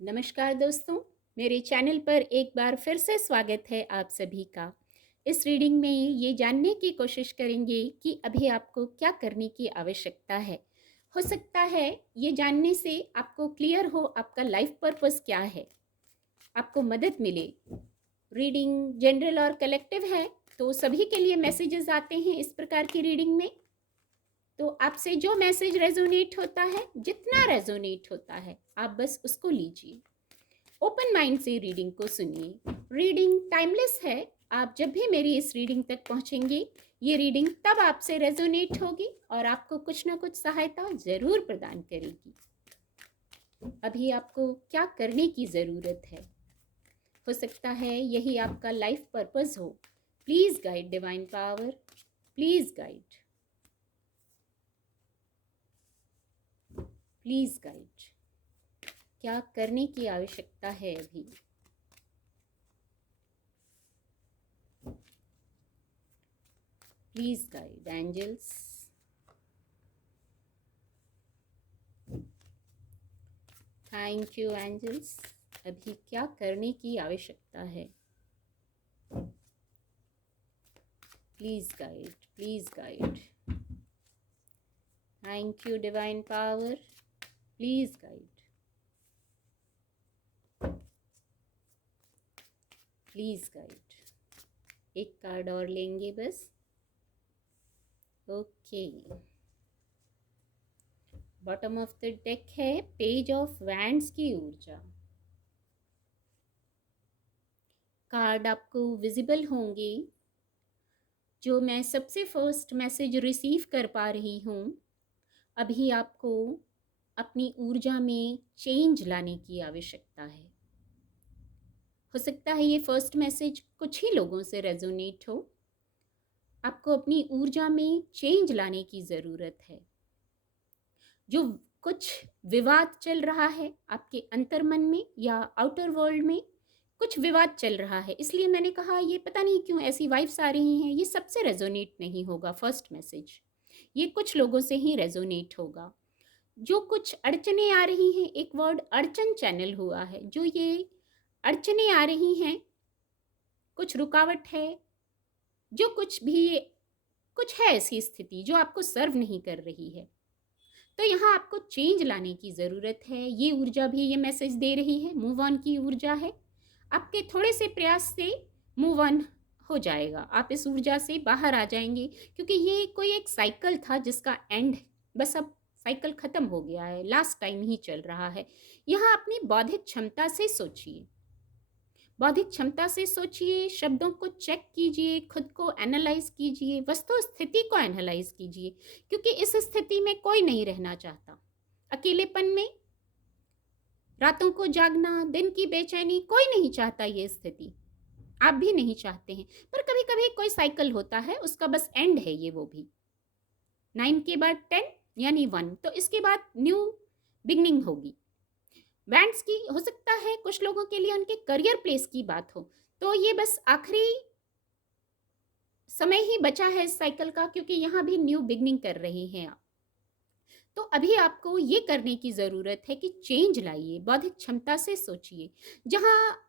नमस्कार दोस्तों, मेरे चैनल पर एक बार फिर से स्वागत है आप सभी का। इस रीडिंग में ये जानने की कोशिश करेंगे कि अभी आपको क्या करने की आवश्यकता है। हो सकता है ये जानने से आपको क्लियर हो आपका लाइफ पर्पस क्या है, आपको मदद मिले। रीडिंग जनरल और कलेक्टिव है, तो सभी के लिए मैसेजेस आते हैं इस प्रकार की रीडिंग में। तो आपसे जो मैसेज रेजोनेट होता है, जितना रेजोनेट होता है, आप बस उसको लीजिए। ओपन माइंड से रीडिंग को सुनिए। रीडिंग टाइमलेस है। आप जब भी मेरी इस रीडिंग तक पहुंचेंगे, ये रीडिंग तब आपसे रेजोनेट होगी और आपको कुछ ना कुछ सहायता जरूर प्रदान करेगी। अभी आपको क्या करने की ज़रूरत है? हो सकता है यही आपका लाइफ पर्पस हो। Please guide divine power, please guide, please guide. क्या करने की आवश्यकता है अभी? Please guide angels. Thank you angels. अभी क्या करने की आवश्यकता है? Please guide, please guide. Thank you divine power, please guide, please guide. एक कार्ड और लेंगे बस। Okay, bottom of the deck है पेज ऑफ वैंड्स की ऊर्जा। कार्ड आपको विजिबल होंगे। जो मैं सबसे फर्स्ट मैसेज रिसीव कर पा रही हूँ, अभी आपको अपनी ऊर्जा में चेंज लाने की आवश्यकता है। हो सकता है ये फर्स्ट मैसेज कुछ ही लोगों से रेजोनेट हो। आपको अपनी ऊर्जा में चेंज लाने की ज़रूरत है। जो कुछ विवाद चल रहा है आपके अंतर मन में या आउटर वर्ल्ड में, कुछ विवाद चल रहा है, इसलिए मैंने कहा ये पता नहीं क्यों ऐसी वाइब्स आ रही हैं। ये सबसे रेजोनेट नहीं होगा फर्स्ट मैसेज, ये कुछ लोगों से ही रेजोनेट होगा। जो कुछ अड़चने आ रही हैं, एक वर्ड अड़चन चैनल हुआ है। जो ये अड़चने आ रही हैं, कुछ रुकावट है, जो कुछ भी, कुछ है ऐसी स्थिति जो आपको सर्व नहीं कर रही है, तो यहाँ आपको चेंज लाने की ज़रूरत है। ये ऊर्जा भी ये मैसेज दे रही है, मूव ऑन की ऊर्जा है। आपके थोड़े से प्रयास से मूव ऑन हो जाएगा, आप इस ऊर्जा से बाहर आ जाएंगे, क्योंकि ये कोई एक साइकिल था जिसका एंड, बस अब साइकिल ख़त्म हो गया है, लास्ट टाइम ही चल रहा है। यहाँ अपनी बौद्धिक क्षमता से सोचिए, बौद्धिक क्षमता से सोचिए, शब्दों को चेक कीजिए, खुद को एनालाइज कीजिए, वस्तु स्थिति को एनालाइज कीजिए, क्योंकि इस स्थिति में कोई नहीं रहना चाहता। अकेलेपन में रातों को जागना, दिन की बेचैनी, कोई नहीं चाहता ये स्थिति, आप भी नहीं चाहते हैं। पर कभी कभी कोई साइकिल होता है, उसका बस एंड है ये, वो भी 9 के बाद 10 यानी 1, तो इसके बाद न्यू बिगनिंग होगी। बैंड्स की हो सकता है कुछ लोगों के लिए उनके करियर प्लेस की बात हो, तो ये बस आखिरी समय ही बचा है इस साइकिल का, क्योंकि यहाँ भी न्यू बिगनिंग कर रहे हैं आप। तो अभी आपको ये करने की ज़रूरत है कि चेंज लाइए, बौद्धिक क्षमता से सोचिए। जहाँ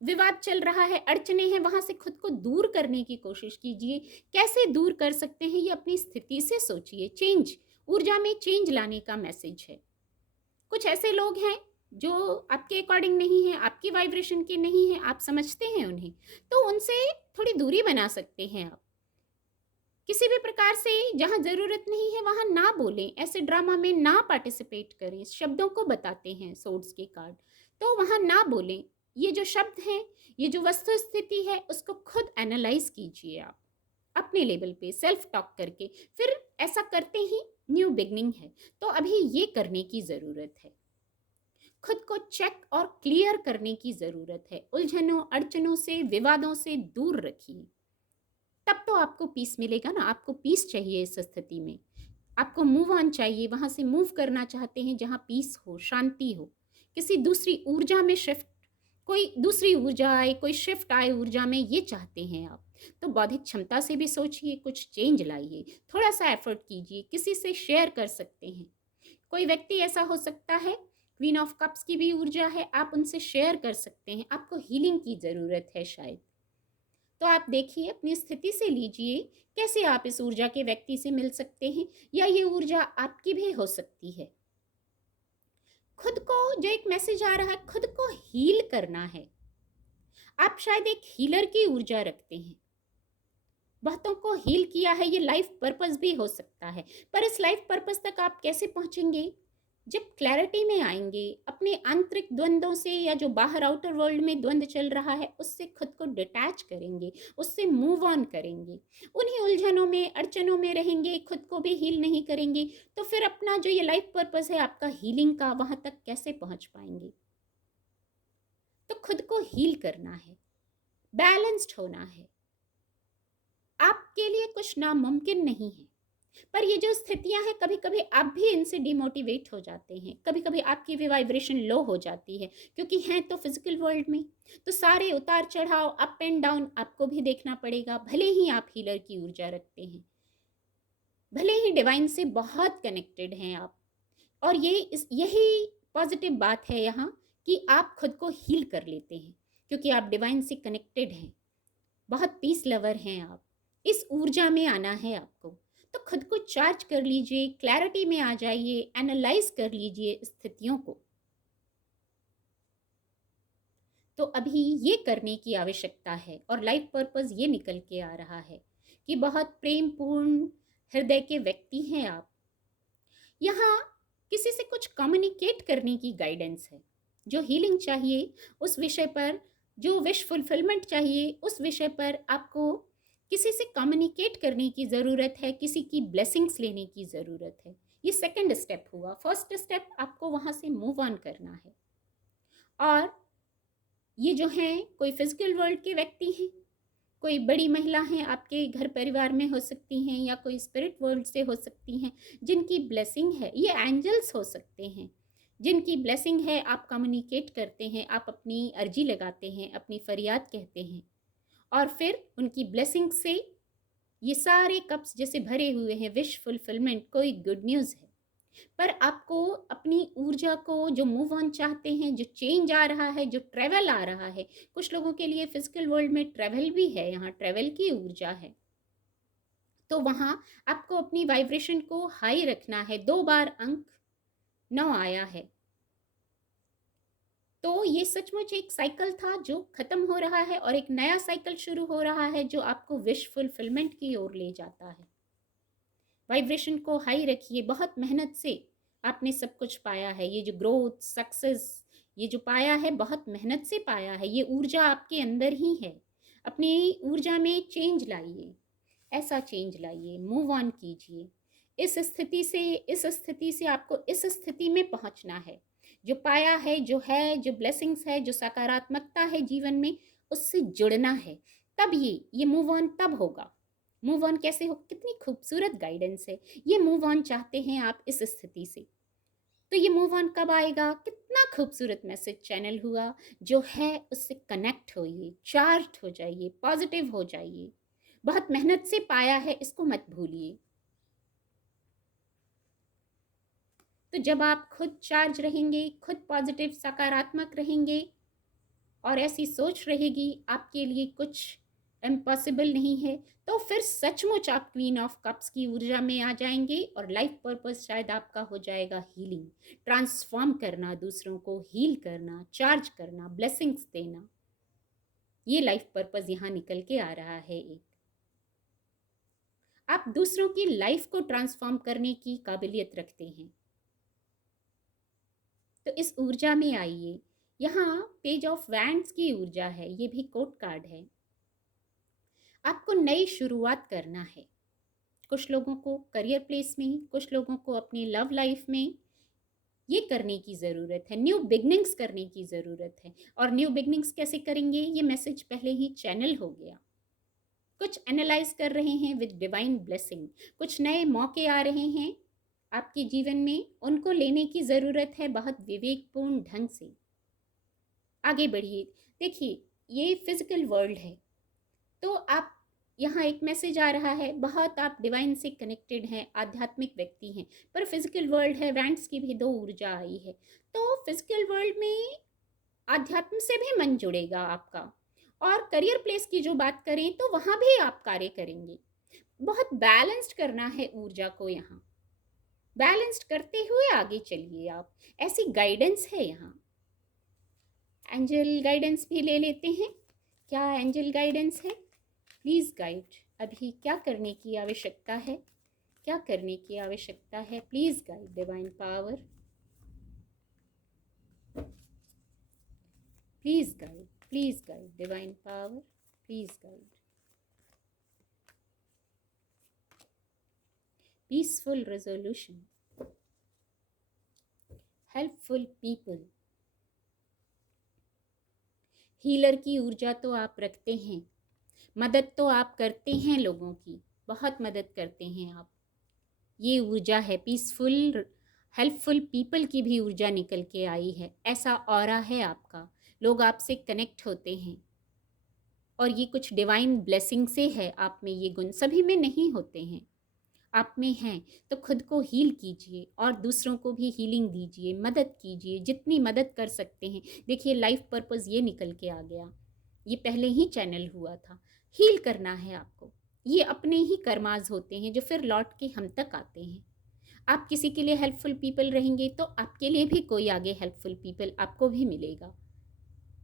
विवाद चल रहा है, अड़चने हैं, वहाँ से खुद को दूर करने की कोशिश कीजिए। कैसे दूर कर सकते हैं ये अपनी स्थिति से सोचिए। चेंज, ऊर्जा में चेंज लाने का मैसेज है। कुछ ऐसे लोग हैं जो आपके अकॉर्डिंग नहीं है, आपकी वाइब्रेशन के नहीं है, आप समझते हैं उन्हें, तो उनसे थोड़ी दूरी बना सकते हैं आप। किसी भी प्रकार से जहाँ ज़रूरत नहीं है वहाँ ना बोलें, ऐसे ड्रामा में ना पार्टिसिपेट करें। शब्दों को बताते हैं सोर्ड्स के कार्ड, तो वहाँ ना बोलें। ये जो शब्द हैं, ये जो वस्तु स्थिति है, उसको खुद एनालाइज कीजिए आप अपने लेवल पे सेल्फ टॉक करके। फिर ऐसा करते ही न्यू बिगनिंग है, तो अभी ये करने की ज़रूरत है। खुद को चेक और क्लियर करने की ज़रूरत है। उलझनों, अड़चनों से, विवादों से दूर रखिए, तब तो आपको पीस मिलेगा ना। आपको पीस चाहिए इस स्थिति में, आपको मूव ऑन चाहिए, वहाँ से मूव करना चाहते हैं जहाँ पीस हो, शांति हो, किसी दूसरी ऊर्जा में शिफ्ट, कोई दूसरी ऊर्जा आए, कोई शिफ्ट आए ऊर्जा में, ये चाहते हैं आप। तो बौद्धिक क्षमता से भी सोचिए, कुछ चेंज लाइए, थोड़ा सा एफर्ट कीजिए, किसी से शेयर कर सकते हैं। कोई व्यक्ति ऐसा हो सकता है, क्वीन ऑफ कप्स की भी ऊर्जा है, आप उनसे शेयर कर सकते हैं, आपको हीलिंग की ज़रूरत है शायद। तो आप देखिए, अपनी स्थिति से लीजिए कैसे आप इस ऊर्जा के व्यक्ति से मिल सकते हैं, या ये ऊर्जा आपकी भी हो सकती है। खुद को, जो एक मैसेज आ रहा है, खुद को हील करना है। आप शायद एक हीलर की ऊर्जा रखते हैं, बहुतों को हील किया है, ये लाइफ पर्पस भी हो सकता है। पर इस लाइफ पर्पस तक आप कैसे पहुंचेंगे? जब क्लैरिटी में आएंगे, अपने आंतरिक द्वंद्वों से, या जो बाहर आउटर वर्ल्ड में द्वंद्व चल रहा है उससे खुद को डिटैच करेंगे, उससे मूव ऑन करेंगे। उन्हीं उलझनों में, अड़चनों में रहेंगे, खुद को भी हील नहीं करेंगे, तो फिर अपना जो ये लाइफ पर्पस है आपका हीलिंग का, वहां तक कैसे पहुंच पाएंगे? तो खुद को हील करना है, बैलेंस्ड होना है। आपके लिए कुछ नामुमकिन नहीं है, पर ये जो स्थितियां हैं, कभी कभी आप भी इनसे डिमोटिवेट हो जाते हैं, कभी कभी आपकी भी वाइब्रेशन लो हो जाती है, क्योंकि हैं तो फिजिकल वर्ल्ड में, तो सारे उतार चढ़ाव, अप एंड डाउन आपको भी देखना पड़ेगा। भले ही आप हीलर की ऊर्जा रखते हैं, भले ही डिवाइन से बहुत कनेक्टेड हैं आप, और यही पॉजिटिव बात है यहाँ, कि आप खुद को हील कर लेते हैं, क्योंकि आप डिवाइन से कनेक्टेड हैं, बहुत पीस लवर हैं आप। इस ऊर्जा में आना है आपको, तो खुद को चार्ज कर लीजिए, क्लैरिटी में आ जाइए, एनालाइज कर लीजिए स्थितियों को। तो अभी ये करने की आवश्यकता है, और लाइफ पर्पस ये निकल के आ रहा है कि बहुत प्रेमपूर्ण हृदय के व्यक्ति हैं आप। यहाँ किसी से कुछ कम्युनिकेट करने की गाइडेंस है, जो हीलिंग चाहिए उस विषय पर, जो विश फुलफिलमेंट चाहिए उस विषय पर, आपको किसी से कम्युनिकेट करने की ज़रूरत है, किसी की ब्लेसिंग्स लेने की ज़रूरत है। ये सेकंड स्टेप हुआ। फर्स्ट स्टेप, आपको वहाँ से मूव ऑन करना है। और ये जो हैं, कोई फिजिकल वर्ल्ड के व्यक्ति हैं, कोई बड़ी महिला हैं, आपके घर परिवार में हो सकती हैं, या कोई स्पिरिट वर्ल्ड से हो सकती हैं, जिनकी ब्लेसिंग है, ये एंजल्स हो सकते हैं, जिनकी ब्लेसिंग है, आप कम्युनिकेट करते हैं, आप अपनी अर्जी लगाते हैं, अपनी फरियाद कहते हैं, और फिर उनकी ब्लेसिंग से ये सारे कप्स जैसे भरे हुए हैं, विश फुलफिलमेंट, कोई गुड न्यूज़ है। पर आपको अपनी ऊर्जा को, जो मूव ऑन चाहते हैं, जो चेंज आ रहा है, जो ट्रेवल आ रहा है, कुछ लोगों के लिए फिजिकल वर्ल्ड में ट्रेवल भी है, यहाँ ट्रेवल की ऊर्जा है, तो वहाँ आपको अपनी वाइब्रेशन को हाई रखना है। 2 बार अंक 9 आया है, तो ये सचमुच एक साइकिल था जो खत्म हो रहा है, और एक नया साइकिल शुरू हो रहा है, जो आपको विश फुलफिलमेंट की ओर ले जाता है। वाइब्रेशन को हाई रखिए, बहुत मेहनत से आपने सब कुछ पाया है, ये जो ग्रोथ, सक्सेस, ये जो पाया है, बहुत मेहनत से पाया है, ये ऊर्जा आपके अंदर ही है। अपनी ऊर्जा में चेंज लाइए, ऐसा चेंज लाइए, मूव ऑन कीजिए। इस स्थिति से आपको इस स्थिति में पहुंचना है। जो पाया है, जो है, जो ब्लेसिंग्स है, जो सकारात्मकता है जीवन में, उससे जुड़ना है। तब ये मूव ऑन तब होगा। मूव ऑन कैसे हो? कितनी खूबसूरत गाइडेंस है। ये मूव ऑन चाहते हैं आप इस स्थिति से, तो ये मूव ऑन कब आएगा? कितना खूबसूरत मैसेज चैनल हुआ। जो है उससे कनेक्ट होइए, चार्ज हो जाइए, पॉजिटिव हो जाइए। बहुत मेहनत से पाया है, इसको मत भूलिए। तो जब आप खुद चार्ज रहेंगे, खुद पॉजिटिव, सकारात्मक रहेंगे, और ऐसी सोच रहेगी आपके लिए कुछ इम्पॉसिबल नहीं है, तो फिर सचमुच आप क्वीन ऑफ कप्स की ऊर्जा में आ जाएंगे, और लाइफ पर्पस शायद आपका हो जाएगा हीलिंग, ट्रांसफॉर्म करना, दूसरों को हील करना, चार्ज करना, ब्लेसिंग्स देना। ये लाइफ पर्पस यहाँ निकल के आ रहा है। एक आप दूसरों की लाइफ को ट्रांसफॉर्म करने की काबिलियत रखते हैं, तो इस ऊर्जा में आइए। यहाँ पेज ऑफ वैंड्स की ऊर्जा है, ये भी कोड कार्ड है। आपको नई शुरुआत करना है। कुछ लोगों को करियर प्लेस में, कुछ लोगों को अपनी लव लाइफ में ये करने की ज़रूरत है, न्यू बिगनिंग्स करने की ज़रूरत है। और न्यू बिगनिंग्स कैसे करेंगे? ये मैसेज पहले ही चैनल हो गया। कुछ एनालाइज कर रहे हैं विद डिवाइन ब्लेसिंग, कुछ नए मौके आ रहे हैं आपके जीवन में, उनको लेने की ज़रूरत है बहुत विवेकपूर्ण ढंग से। आगे बढ़िए। देखिए, ये फिजिकल वर्ल्ड है, तो आप यहाँ एक मैसेज आ रहा है, बहुत आप डिवाइन से कनेक्टेड हैं, आध्यात्मिक व्यक्ति हैं, पर फिजिकल वर्ल्ड है, वैंड्स की भी 2 ऊर्जा आई है। तो फिजिकल वर्ल्ड में आध्यात्म से भी मन जुड़ेगा आपका। और करियर प्लेस की जो बात करें तो वहाँ भी आप कार्य करेंगे। बहुत बैलेंस्ड करना है ऊर्जा को, यहाँ बैलेंस्ड करते हुए आगे चलिए आप, ऐसी गाइडेंस है यहाँ। एंजल गाइडेंस भी ले लेते हैं। क्या एंजल गाइडेंस है? प्लीज़ गाइड, अभी क्या करने की आवश्यकता है, क्या करने की आवश्यकता है? Please guide divine power, please guide divine power, please guide. Peaceful resolution, helpful people. Healer की ऊर्जा तो आप रखते हैं, मदद तो आप करते हैं, लोगों की बहुत मदद करते हैं आप। ये ऊर्जा है पीसफुल, हेल्पफुल पीपल की भी ऊर्जा निकल के आई है। ऐसा ऑरा है आपका, लोग आपसे कनेक्ट होते हैं और ये कुछ डिवाइन ब्लेसिंग से है आप में। ये गुण सभी में नहीं होते हैं, आप में हैं। तो खुद को हील कीजिए और दूसरों को भी हीलिंग दीजिए, मदद कीजिए जितनी मदद कर सकते हैं। देखिए लाइफ पर्पस ये निकल के आ गया, ये पहले ही चैनल हुआ था। हील करना है आपको, ये अपने ही कर्माज होते हैं जो फिर लौट के हम तक आते हैं। आप किसी के लिए हेल्पफुल पीपल रहेंगे तो आपके लिए भी कोई आगे हेल्पफुल पीपल आपको भी मिलेगा।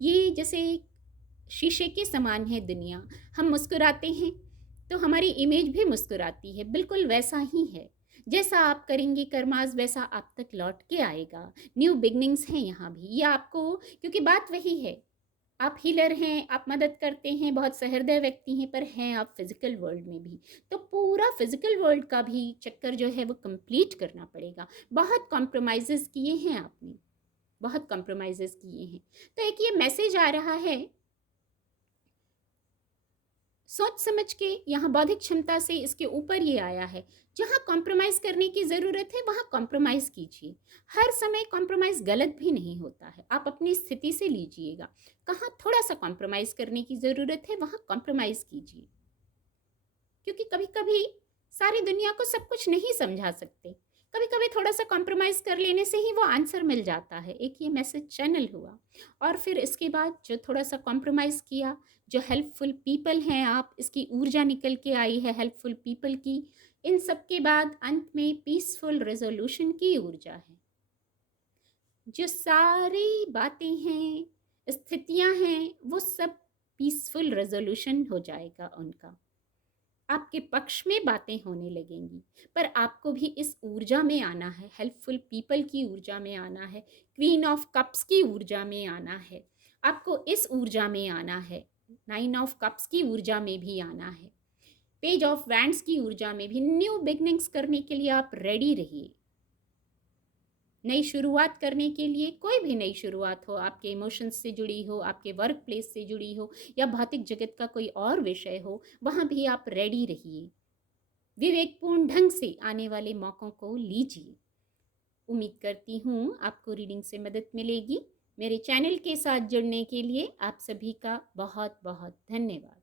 ये जैसे शीशे के समान है दुनिया, हम मुस्कुराते हैं तो हमारी इमेज भी मुस्कुराती है, बिल्कुल वैसा ही है। जैसा आप करेंगे कर्माज वैसा आप तक लौट के आएगा। न्यू बिगनिंग्स हैं यहाँ भी, ये आपको, क्योंकि बात वही है, आप हीलर हैं, आप मदद करते हैं, बहुत सहृदय व्यक्ति हैं, पर हैं आप फिजिकल वर्ल्ड में भी। तो पूरा फिजिकल वर्ल्ड का भी चक्कर जो है वो कंप्लीट करना पड़ेगा। बहुत कॉम्प्रोमाइज़ेस किए हैं आपने, बहुत कॉम्प्रोमाइज़ेस किए हैं। तो एक ये मैसेज आ रहा है, सोच समझ के, यहाँ बौद्धिक क्षमता से इसके ऊपर ये आया है, जहाँ कॉम्प्रोमाइज़ करने की ज़रूरत है वहाँ कॉम्प्रोमाइज़ कीजिए। हर समय कॉम्प्रोमाइज़ गलत भी नहीं होता है, आप अपनी स्थिति से लीजिएगा। कहाँ थोड़ा सा कॉम्प्रोमाइज़ करने की ज़रूरत है वहाँ कॉम्प्रोमाइज़ कीजिए, क्योंकि कभी कभी सारी दुनिया को सब कुछ नहीं समझा सकते। कभी कभी थोड़ा सा कॉम्प्रोमाइज़ कर लेने से ही वो आंसर मिल जाता है। एक ये मैसेज चैनल हुआ। और फिर इसके बाद जो थोड़ा सा कॉम्प्रोमाइज़ किया, जो हेल्पफुल पीपल हैं आप, इसकी ऊर्जा निकल के आई है हेल्पफुल पीपल की। इन सब के बाद अंत में पीसफुल रेजोल्यूशन की ऊर्जा है। जो सारी बातें हैं, स्थितियां हैं, वो सब पीसफुल रेजोल्यूशन हो जाएगा उनका, आपके पक्ष में बातें होने लगेंगी। पर आपको भी इस ऊर्जा में आना है, हेल्पफुल पीपल की ऊर्जा में आना है, क्वीन ऑफ कप्स की ऊर्जा में आना है, आपको इस ऊर्जा में आना है, 9 ऑफ कप्स की ऊर्जा में भी आना है, पेज ऑफ वैंड्स की ऊर्जा में भी। न्यू बिगनिंग्स करने के लिए आप रेडी रहिए। नई शुरुआत करने के लिए, कोई भी नई शुरुआत हो, आपके इमोशंस से जुड़ी हो, आपके वर्क प्लेस से जुड़ी हो, या भौतिक जगत का कोई और विषय हो, वहाँ भी आप रेडी रहिए। विवेकपूर्ण ढंग से आने वाले मौक़ों को लीजिए। उम्मीद करती हूँ आपको रीडिंग से मदद मिलेगी। मेरे चैनल के साथ जुड़ने के लिए आप सभी का बहुत बहुत धन्यवाद।